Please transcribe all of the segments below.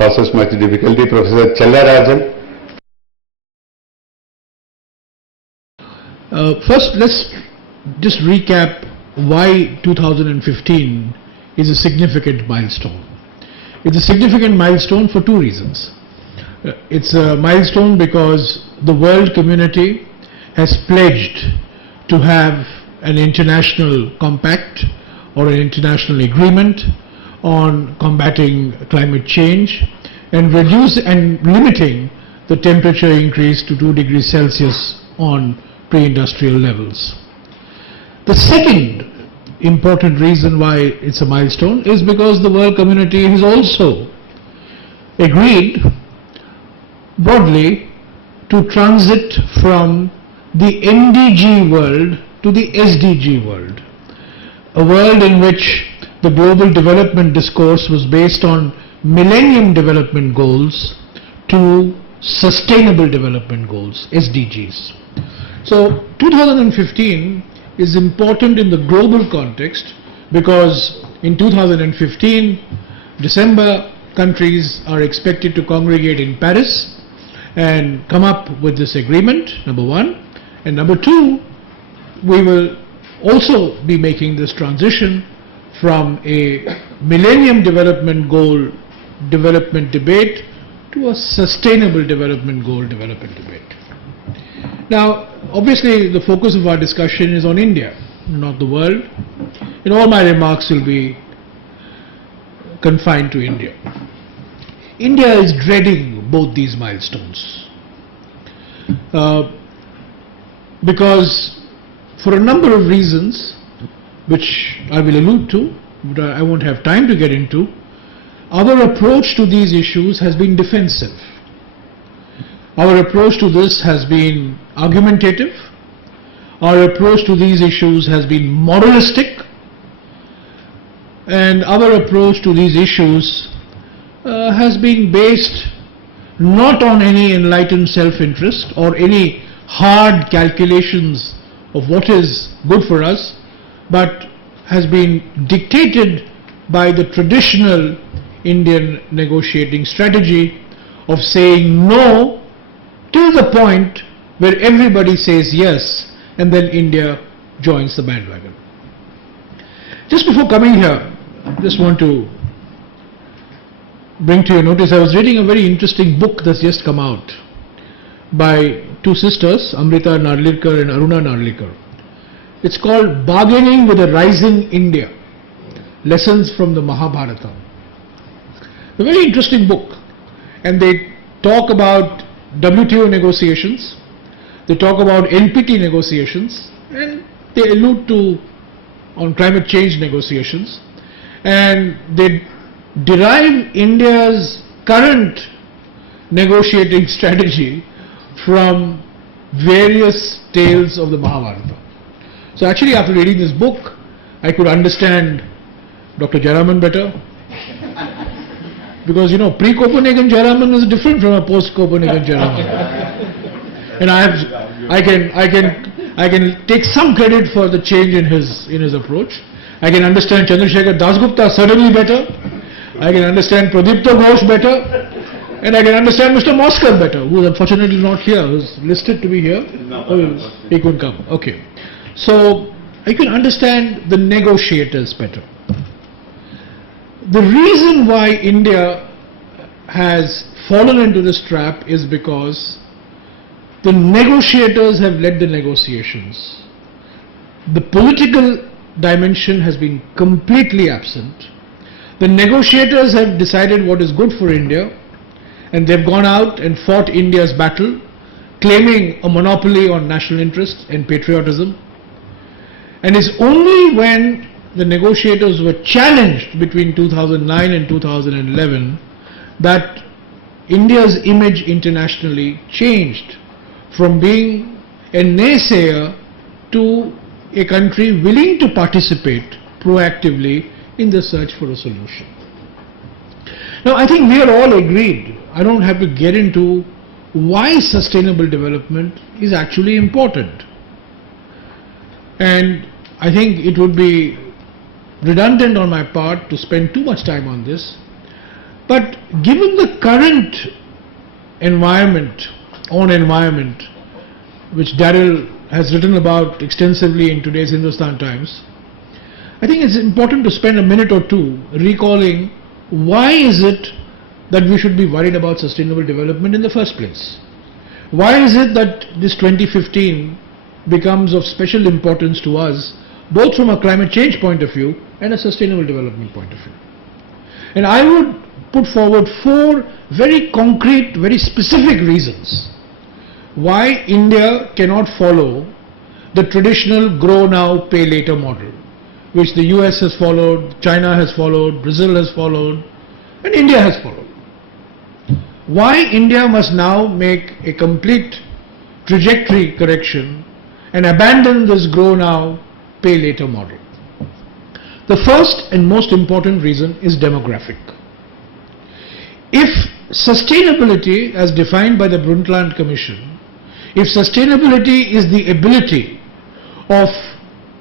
causes much difficulty. Professor Chellarajan. First, let's just recap why 2015 is a significant milestone. It's a significant milestone for two reasons. It's a milestone because the world community has pledged to have an international compact or an international agreement on combating climate change and limiting the temperature increase to 2 degrees Celsius on pre-industrial levels. The second important reason why it's a milestone is because the world community has also agreed broadly to transit from the MDG world to the SDG world, a world in which the global development discourse was based on Millennium Development Goals to Sustainable Development Goals, SDGs. So 2015 is important in the global context because in 2015, December, countries are expected to congregate in Paris and come up with this agreement, number one. And number two, we will also be making this transition from a Millennium Development Goal development debate to a Sustainable Development Goal development debate. Now, obviously, the focus of our discussion is on India, not the world, and all my remarks will be confined to India. India is dreading both these milestones because for a number of reasons, which I will allude to, but I won't have time to get into, our approach to these issues has been defensive. Our approach to this has been argumentative. Our approach to these issues has been moralistic. And our approach to these issues has been based not on any enlightened self-interest or any hard calculations of what is good for us, but has been dictated by the traditional Indian negotiating strategy of saying no till the point where everybody says yes, and then India joins the bandwagon. Just before coming here, I just want to bring to your notice, I was reading a very interesting book that's just come out by two sisters, Amrita Narlikar and Aruna Narlikar. It's called Bargaining with a Rising India, Lessons from the Mahabharata. A very interesting book, and they talk about WTO negotiations, they talk about NPT negotiations, and they allude to on climate change negotiations, and they derive India's current negotiating strategy from various tales of the Mahabharata. So actually, after reading this book, I could understand Dr. Jairam better, because pre-Copenhagen Jairam is different from a post-Copenhagen Jairam. And I can take some credit for the change in his approach. I can understand Chandrasekhar Dasgupta certainly better. I can understand Pradipta Ghosh better, and I can understand Mr. Moskal better, who is unfortunately not here, who is listed to be here. He couldn't come. Okay. So I can understand the negotiators better. The reason why India has fallen into this trap is because the negotiators have led the negotiations. The political dimension has been completely absent. The negotiators have decided what is good for India, and they've gone out and fought India's battle, claiming a monopoly on national interest and patriotism. And it's only when the negotiators were challenged between 2009 and 2011 that India's image internationally changed from being a naysayer to a country willing to participate proactively in the search for a solution. Now, I think we are all agreed, I don't have to get into why sustainable development is actually important. And I think it would be redundant on my part to spend too much time on this. But given the current environment, which Daryl has written about extensively in today's Hindustan Times, I think it's important to spend a minute or two recalling why is it that we should be worried about sustainable development in the first place. Why is it that this 2015 becomes of special importance to us, both from a climate change point of view and a sustainable development point of view? And I would put forward 4 very concrete, very specific reasons why India cannot follow the traditional grow now, pay later model, which the US has followed, China has followed, Brazil has followed, and India has followed. Why India must now make a complete trajectory correction and abandon this grow now, pay later model. The first and most important reason is demographic. If sustainability, as defined by the Brundtland Commission, if sustainability is the ability of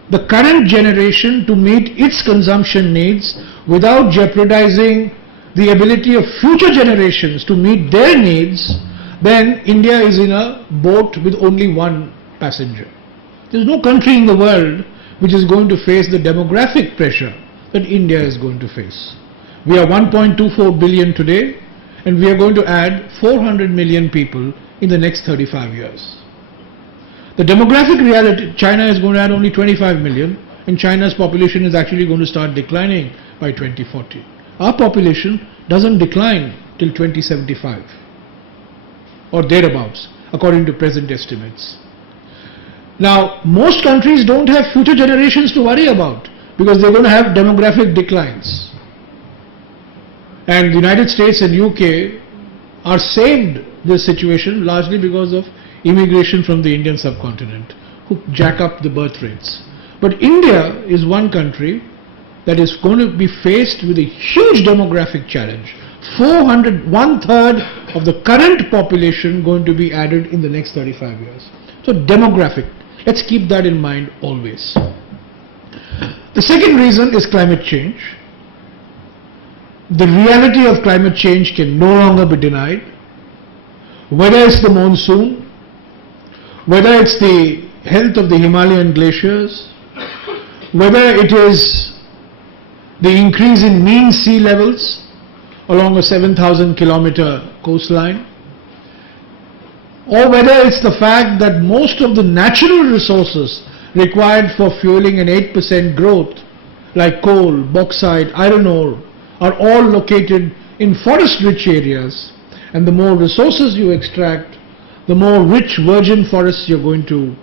the current generation to meet its consumption needs without jeopardizing the ability of future generations to meet their needs, then India is in a boat with only one passenger. There is no country in the world which is going to face the demographic pressure that India is going to face. We are 1.24 billion today, and we are going to add 400 million people in the next 35 years. The demographic reality, China is going to add only 25 million, and China's population is actually going to start declining by 2040. Our population doesn't decline till 2075 or thereabouts, according to present estimates. Now, most countries don't have future generations to worry about because they're going to have demographic declines. And the United States and UK are saved this situation largely because of immigration from the Indian subcontinent, who jack up the birth rates. But India is one country that is going to be faced with a huge demographic challenge. 1/3 of the current population going to be added in the next 35 years. So demographic, let's keep that in mind always. The second reason is climate change. The reality of climate change can no longer be denied. Whether it's the monsoon, whether it's the health of the Himalayan glaciers, whether it is the increase in mean sea levels along a 7,000 kilometer coastline, or whether it's the fact that most of the natural resources required for fueling an 8% growth, like coal, bauxite, iron ore, are all located in forest-rich areas, and the more resources you extract, the more rich virgin forests you're going to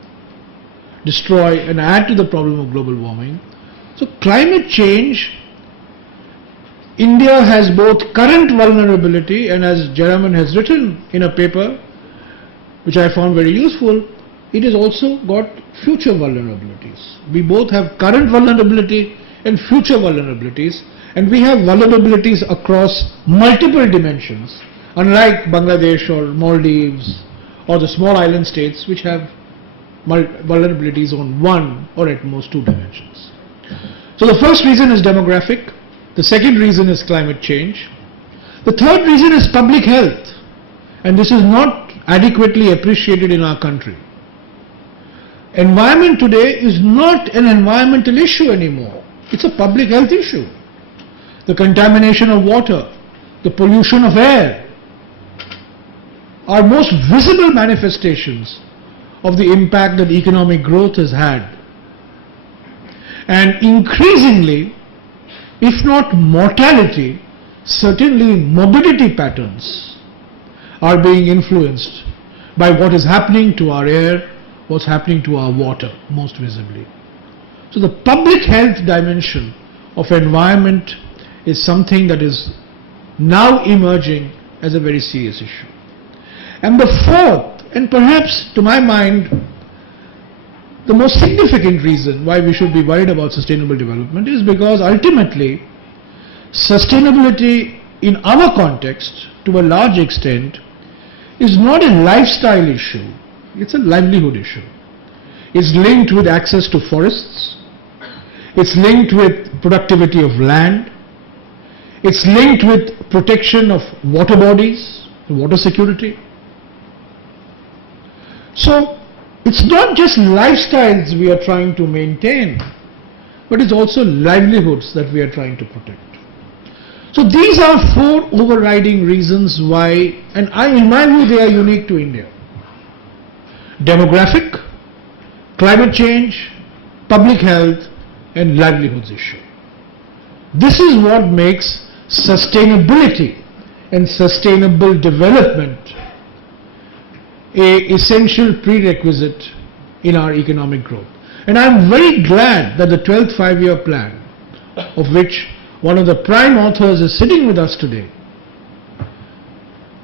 destroy and add to the problem of global warming. So climate change, India has both current vulnerability, and as Jairam has written in a paper, which I found very useful, it has also got future vulnerabilities. We both have current vulnerability and future vulnerabilities, and we have vulnerabilities across multiple dimensions, unlike Bangladesh or Maldives or the small island states which have vulnerabilities on one or at most two dimensions. So the first reason is demographic. The second reason is climate change. The third reason is public health, and this is not adequately appreciated in our country. Environment today is not an environmental issue anymore. It's a public health issue. The contamination of water, the pollution of air are most visible manifestations of the impact that economic growth has had. And increasingly, if not mortality, certainly morbidity patterns are being influenced by what is happening to our air, what's happening to our water, most visibly. So the public health dimension of environment is something that is now emerging as a very serious issue. And the fourth, and perhaps to my mind, the most significant reason why we should be worried about sustainable development is because ultimately sustainability in our context, to a large extent, is not a lifestyle issue, it's a livelihood issue. It's linked with access to forests, it's linked with productivity of land, It's linked with protection of water bodies, water security. So it's not just lifestyles we are trying to maintain, but it's also livelihoods that we are trying to protect. So these are four overriding reasons why, and in my view, they are unique to India. Demographic, climate change, public health, and livelihoods issue. This is what makes sustainability and sustainable development an essential prerequisite in our economic growth. And I'm very glad that the 12th five-year plan, of which one of the prime authors is sitting with us today,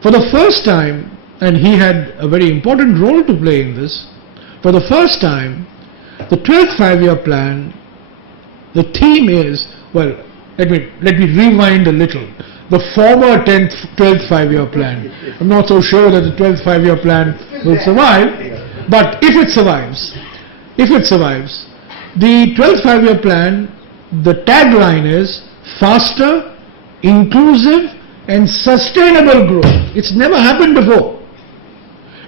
for the first time, and he had a very important role to play in this, for the first time, the 12th five-year plan, the theme is, well, let me rewind a little. The former 12th five-year plan. I'm not so sure that the 12th five-year plan will survive, but if it survives, the 12th five-year plan, the tagline is faster, inclusive and sustainable growth. It's never happened before.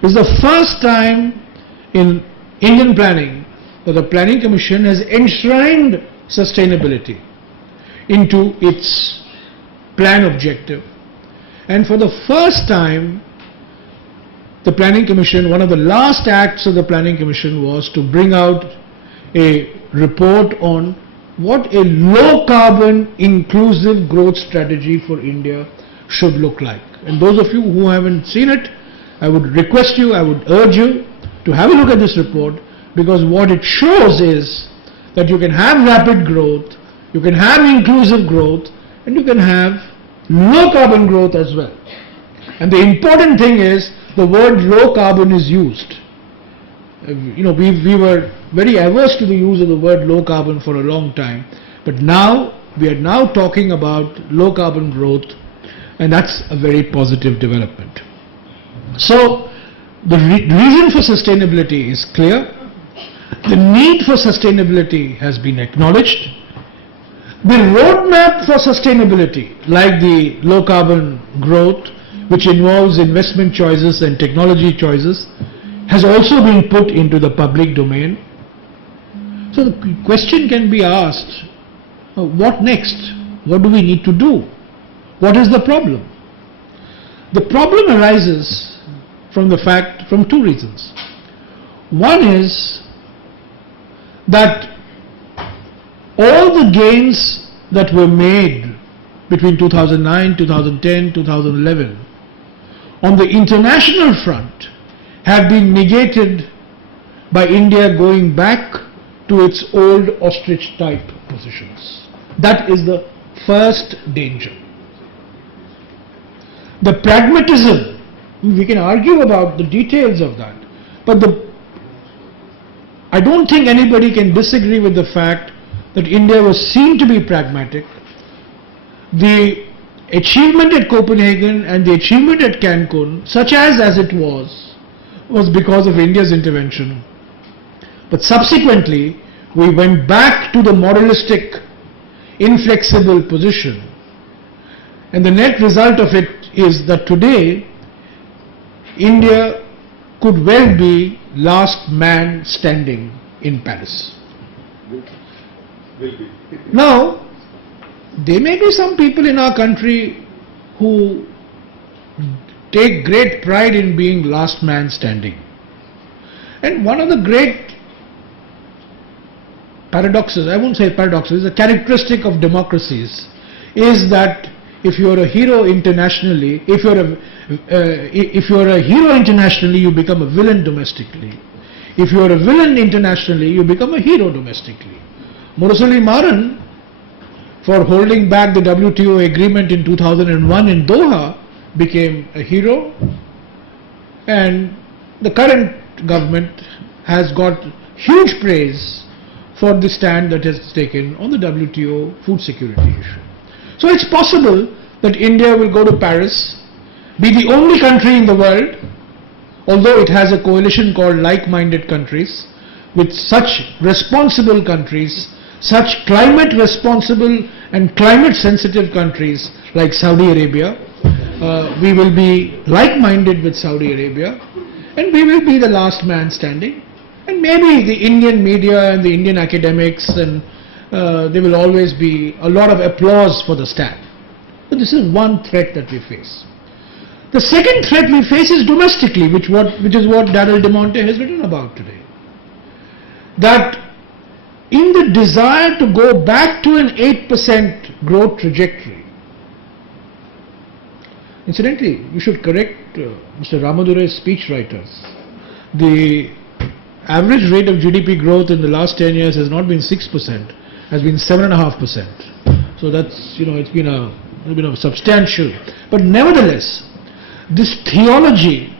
It's the first time in Indian planning that the Planning Commission has enshrined sustainability into its plan objective. And for the first time, the Planning Commission, one of the last acts of the Planning Commission was to bring out a report on what a low-carbon, inclusive growth strategy for India should look like. And those of you who haven't seen it, I would request you, I would urge you to have a look at this report, because what it shows is that you can have rapid growth, you can have inclusive growth, and you can have low-carbon growth as well. And the important thing is the word low-carbon is used. We were very averse to the use of the word low-carbon for a long time, but now we are now talking about low-carbon growth, and that's a very positive development. So the reason for sustainability is clear. The need for sustainability has been acknowledged. The roadmap for sustainability, like the low-carbon growth, which involves investment choices and technology choices, has also been put into the public domain. So the question can be asked, what next? What do we need to do? What is the problem? The problem arises from two reasons. One is that all the gains that were made between 2009, 2010, 2011 on the international front have been negated by India going back to its old ostrich-type positions. That is the first danger. The pragmatism, we can argue about the details of that, but I don't think anybody can disagree with the fact that India was seen to be pragmatic. The achievement at Copenhagen and the achievement at Cancun, such as it was because of India's intervention. But subsequently, we went back to the moralistic, inflexible position. And the net result of it is that today, India could well be last man standing in Paris. Now, there may be some people in our country who take great pride in being last man standing. And one of the great paradoxes, I won't say paradoxes, a characteristic of democracies is that if you're a hero internationally, if you're a hero internationally, you become a villain domestically. If you're a villain internationally, you become a hero domestically. Murali Maran, for holding back the WTO agreement in 2001 in Doha, became a hero, and the current government has got huge praise for the stand that it has taken on the WTO food security issue. So it's possible that India will go to Paris, be the only country in the world, although it has a coalition called like-minded countries, with such responsible countries such climate responsible and climate sensitive countries like Saudi Arabia. We will be like-minded with Saudi Arabia, and we will be the last man standing. And maybe the Indian media and the Indian academics, and there will always be a lot of applause for the stand. But this is one threat that we face. The second threat we face is domestically, which is what Darrell De Monte has written about today. That in the desire to go back to an 8% growth trajectory, incidentally, you should correct Mr. Ramadurai's speechwriters. The average rate of GDP growth in the last 10 years has not been 6%, has been 7.5%. So that's, it's been a substantial. But nevertheless, this theology,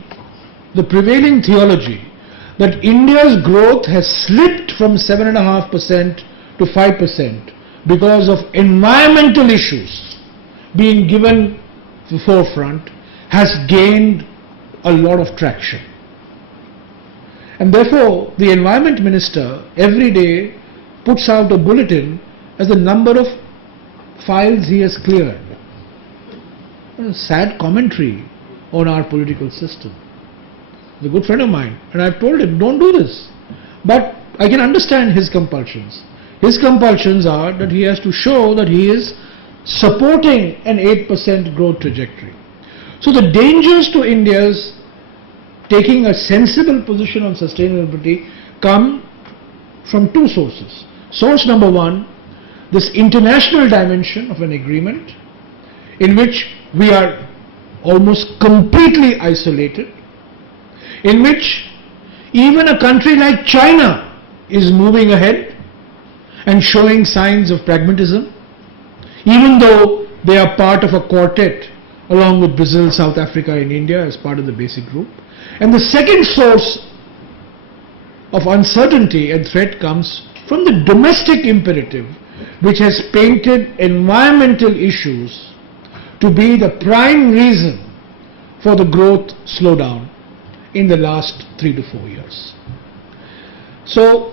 the prevailing theology, that India's growth has slipped from 7.5% to 5% because of environmental issues being given the forefront, has gained a lot of traction. And therefore, the Environment Minister every day puts out a bulletin as the number of files he has cleared. A sad commentary on our political system. He's a good friend of mine, and I've told him, don't do this. But I can understand his compulsions. His compulsions are that he has to show that he is supporting an 8% growth trajectory. So the dangers to India's taking a sensible position on sustainability come from two sources. Source number one, this international dimension of an agreement in which we are almost completely isolated, in which even a country like China is moving ahead and showing signs of pragmatism, even though they are part of a quartet along with Brazil, South Africa and India as part of the basic group. And the second source of uncertainty and threat comes from the domestic imperative, which has painted environmental issues to be the prime reason for the growth slowdown in the last 3 to 4 years. So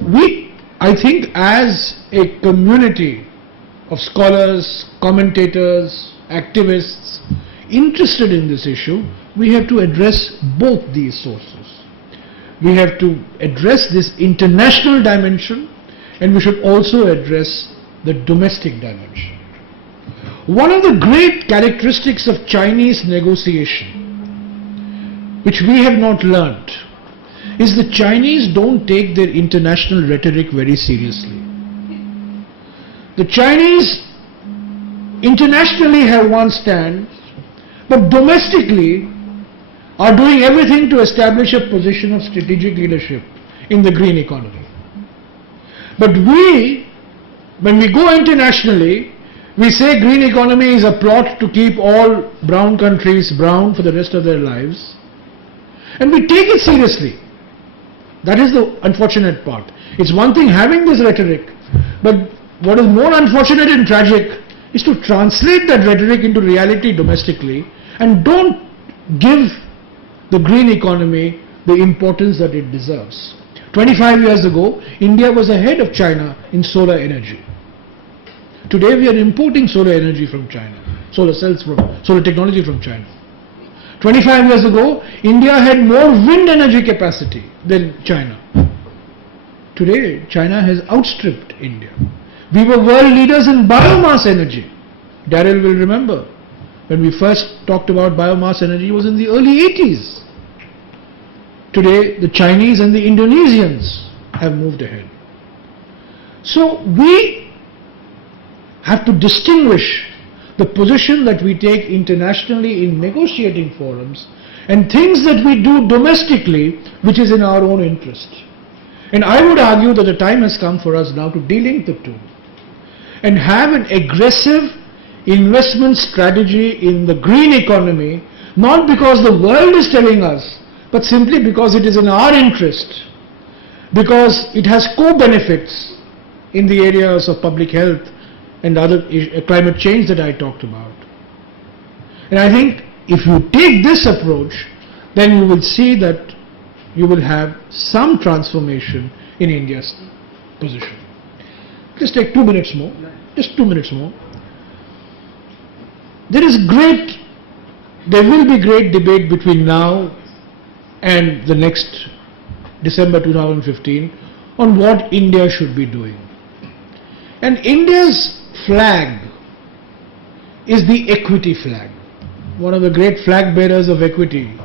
I think as a community of scholars, commentators, activists interested in this issue, we have to address both these sources. We have to address this international dimension, and we should also address the domestic dimension. One of the great characteristics of Chinese negotiation, which we have not learnt, is the Chinese don't take their international rhetoric very seriously. The Chinese internationally have one stand, but domestically are doing everything to establish a position of strategic leadership in the green economy. But when we go internationally, we say green economy is a plot to keep all brown countries brown for the rest of their lives. And we take it seriously. That is the unfortunate part. It's one thing having this rhetoric, but what is more unfortunate and tragic is to translate that rhetoric into reality domestically and don't give the green economy the importance that it deserves. 25 years ago, India was ahead of China in solar energy. Today we are importing solar energy from China, solar technology from China. 25 years ago, India had more wind energy capacity than China. Today, China has outstripped India. We were world leaders in biomass energy. Darrell will remember, when we first talked about biomass energy, it was in the early 80s. Today, the Chinese and the Indonesians have moved ahead. So we have to distinguish the position that we take internationally in negotiating forums and things that we do domestically which is in our own interest. And I would argue that the time has come for us now to delink the two and have an aggressive investment strategy in the green economy, not because the world is telling us, but simply because it is in our interest, because it has co-benefits in the areas of public health and other climate change that I talked about. And I think if you take this approach, then you will see that you will have some transformation in India's position. Just take 2 minutes more. Just 2 minutes more. There will be great debate between now and the next December 2015 on what India should be doing. And India's flag is the equity flag. One of the great flag bearers of equity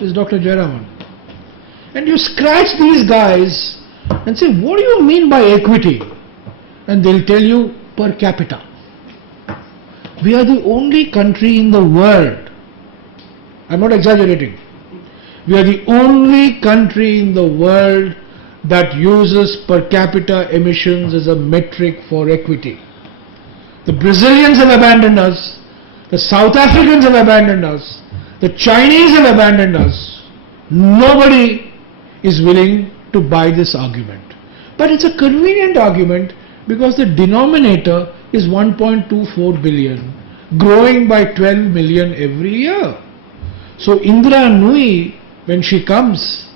is Dr. Jairam. And you scratch these guys and say, what do you mean by equity? And they'll tell you per capita. We are the only country in the world, I'm not exaggerating, we are the only country in the world that uses per capita emissions as a metric for equity. The Brazilians have abandoned us, the South Africans have abandoned us, the Chinese have abandoned us. Nobody is willing to buy this argument. But it's a convenient argument because the denominator is 1.24 billion, growing by 12 million every year. So Indra Nui, when she comes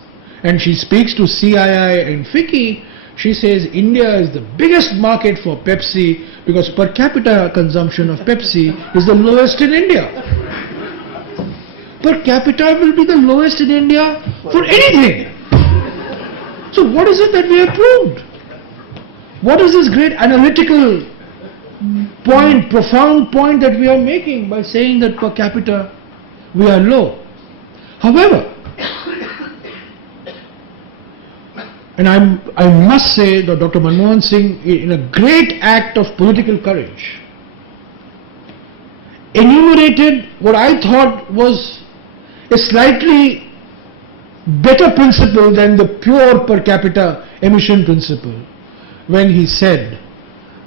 and she speaks to CII and FICCI, she says India is the biggest market for Pepsi because per capita consumption of Pepsi is the lowest in India. Per capita will be the lowest in India for anything. So what is it that we have proved? What is this great analytical point, profound point that we are making by saying that per capita we are low? However, and I must say that Dr. Manmohan Singh, in a great act of political courage, enumerated what I thought was a slightly better principle than the pure per capita emission principle, when he said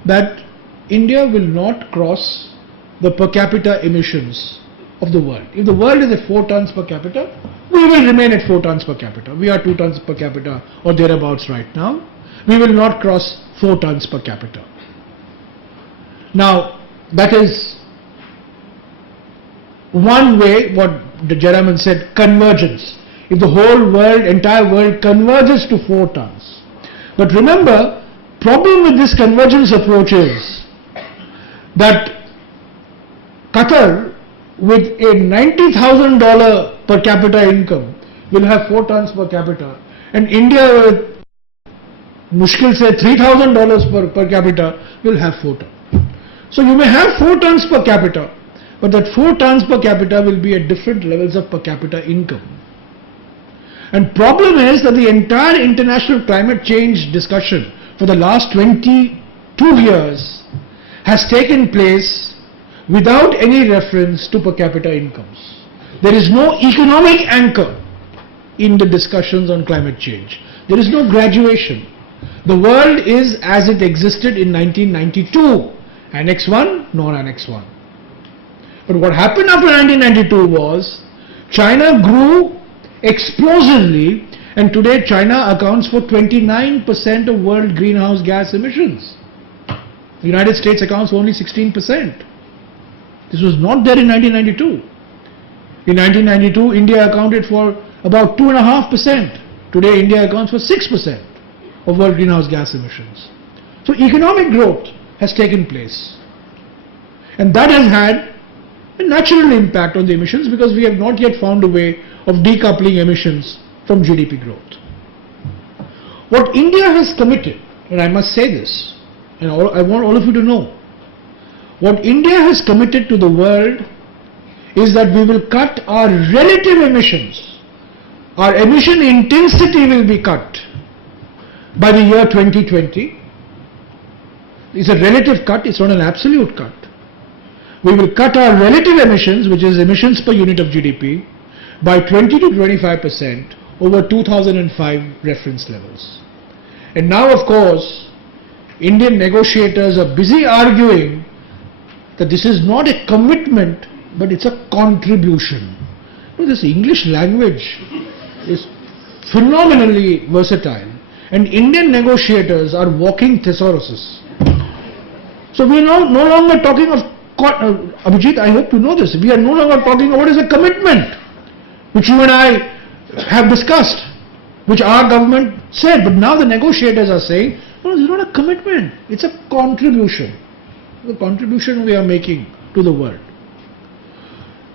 that India will not cross the per capita emissions of the world. If the world is at 4 tons per capita, we will remain at 4 tons per capita. We are 2 tons per capita or thereabouts right now. We will not cross 4 tons per capita. Now, that is one way, what Jairam said, convergence. If the whole world, entire world converges to 4 tons. But remember, problem with this convergence approach is that Qatar, with a $90,000 per capita income, will have 4 tons per capita, and India with mushkil say $3,000 per capita will have 4 tons. So you may have 4 tons per capita, but that 4 tons per capita will be at different levels of per capita income. And problem is that the entire international climate change discussion for the last 22 years has taken place without any reference to per capita incomes. There is no economic anchor in the discussions on climate change. There is no graduation. The world is as it existed in 1992, Annex 1, nor Annex 1. But what happened after 1992 was China grew explosively, and today China accounts for 29% of world greenhouse gas emissions. The United States accounts for only 16%. This was not there in 1992. In 1992, India accounted for about 2.5%. Today, India accounts for 6% of world greenhouse gas emissions. So economic growth has taken place. And that has had a natural impact on the emissions because we have not yet found a way of decoupling emissions from GDP growth. What India has committed, and I must say this, and I want all of you to know, what India has committed to the world is that we will cut our relative emissions. Our emission intensity will be cut by the year 2020. It's a relative cut, it's not an absolute cut. We will cut our relative emissions, which is emissions per unit of GDP, by 20 to 25% over 2005 reference levels. And now, of course, Indian negotiators are busy arguing that this is not a commitment, but it's a contribution. This English language is phenomenally versatile, and Indian negotiators are walking thesauruses. So we are no longer talking of, Abhijit, I hope you know this, we are no longer talking of what is a commitment, which you and I have discussed, which our government said, but now the negotiators are saying No, it's not a commitment. It's a contribution. The contribution we are making to the world.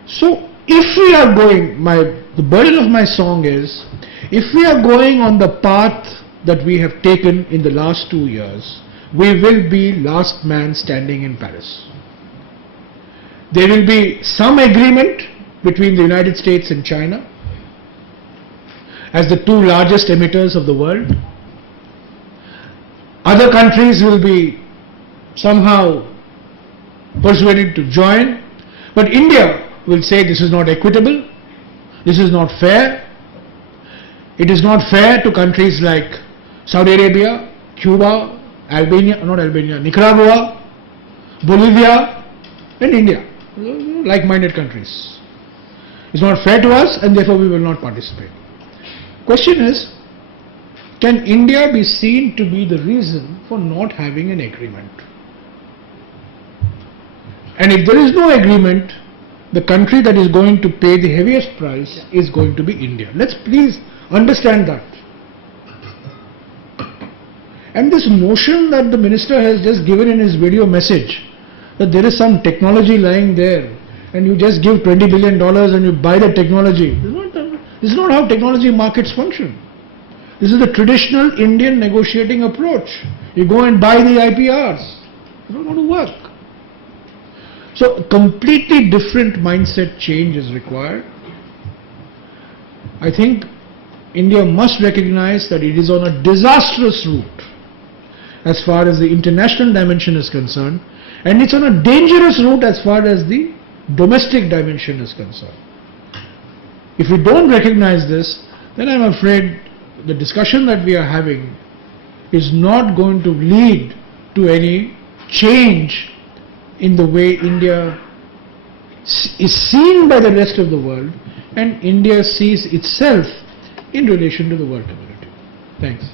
So, if we are going, the burden of my song is, if we are going on the path that we have taken in the last 2 years, we will be last man standing in Paris. There will be some agreement between the United States and China as the two largest emitters of the world. Other countries will be somehow persuaded to join, but India will say this is not equitable, this is not fair. It is not fair to countries like Saudi Arabia, Cuba, Nicaragua, Bolivia and India, like-minded countries. It's not fair to us and therefore we will not participate. Question is, can India be seen to be the reason for not having an agreement? And if there is no agreement, the country that is going to pay the heaviest price is going to be India. Let's please understand that. And this notion that the minister has just given in his video message, that there is some technology lying there and you just give $20 billion and you buy the technology. This is not how technology markets function. This is the traditional Indian negotiating approach. You go and buy the IPRs. It's not going to work. So a completely different mindset change is required. I think India must recognize that it is on a disastrous route as far as the international dimension is concerned, and it's on a dangerous route as far as the domestic dimension is concerned. If we don't recognize this, then I'm afraid the discussion that we are having is not going to lead to any change in the way India is seen by the rest of the world and India sees itself in relation to the world community. Thanks.